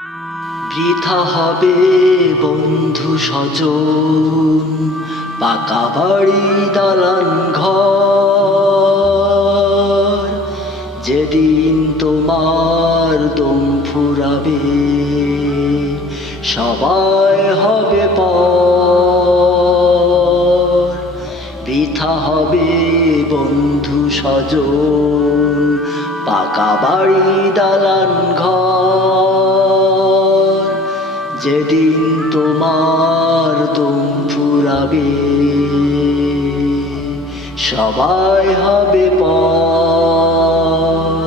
বৃথা হবে বন্ধু স্বজন, পাকা বাড়ি দালান ঘর। যেদিন তোমার দম ফুরাবে সবাই হবে পর। বৃথা হবে বন্ধু স্বজন, পাকা বাড়ি দালান ঘর। যেদিন তোমার দম ফুরাবে সবাই হবে পর।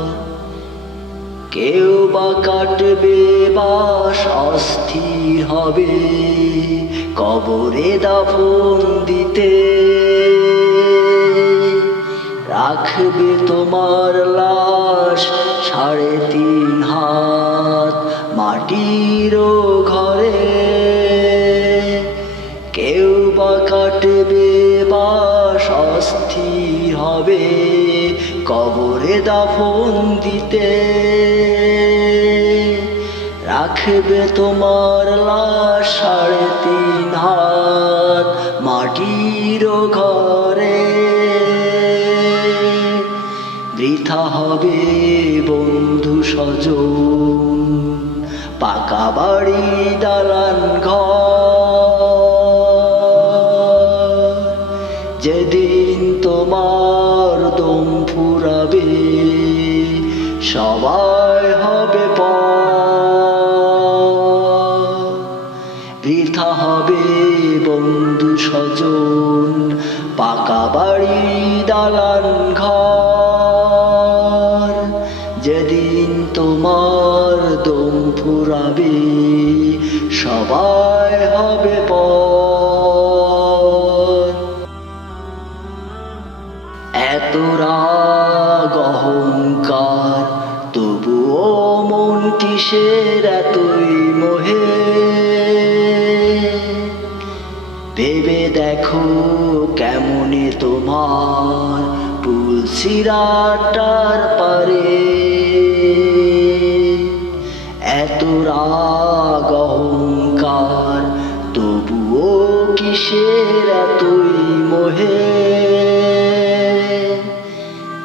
কেউ বা কাটবে বাস, অস্থির হবে কবরে দাফন দিতে। রাখবে তোমার লাশ 3.5 হাত মাটির ঘরে। কেউ বা কাটবে বাস, অস্থির হবে কবরে দাফন দিতে। রাখবে তোমার লাশ 3.5 হাত মাটির ঘরে। বৃথা হবে বন্ধু স্বজন, পাকা বাড়ি দালান ঘর। যেদিন তোমার দম ফুরাবে সবাই হবে পর। বৃথা হবে বন্ধু স্বজন, পাকা বাড়ি দালান ঘর। যেদিন তোমার দম ফুরাবে সবাই হবে পর। এত রাগ অহংকার তবুও মন কিসের এতই মোহে। ভেবে দেখো কেমনে তোমার পুলসিরাটার পারে। এত রাগ অহংকার তবুও কিসের এতই মোহে।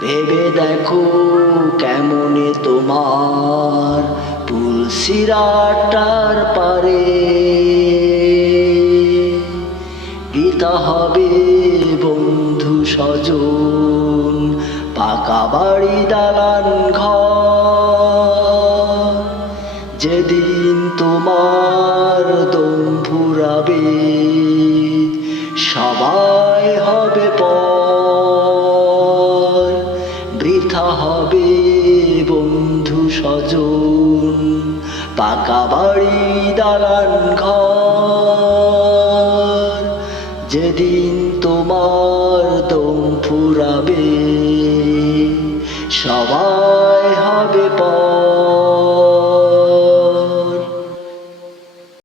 ভেবে দেখো কেমনে তোমার পুলসিরাটার পারে। বৃথা হবে বন্ধু স্বজন, পাকা বাড়ি দালান ঘর। যেদিন তোমার দম ফুরাবে সবাই হবে পর। বৃথা হবে বন্ধু স্বজন, পাকা বাড়ি দালান ঘর। যেদিন তোমার দম ফুরাবে সবাই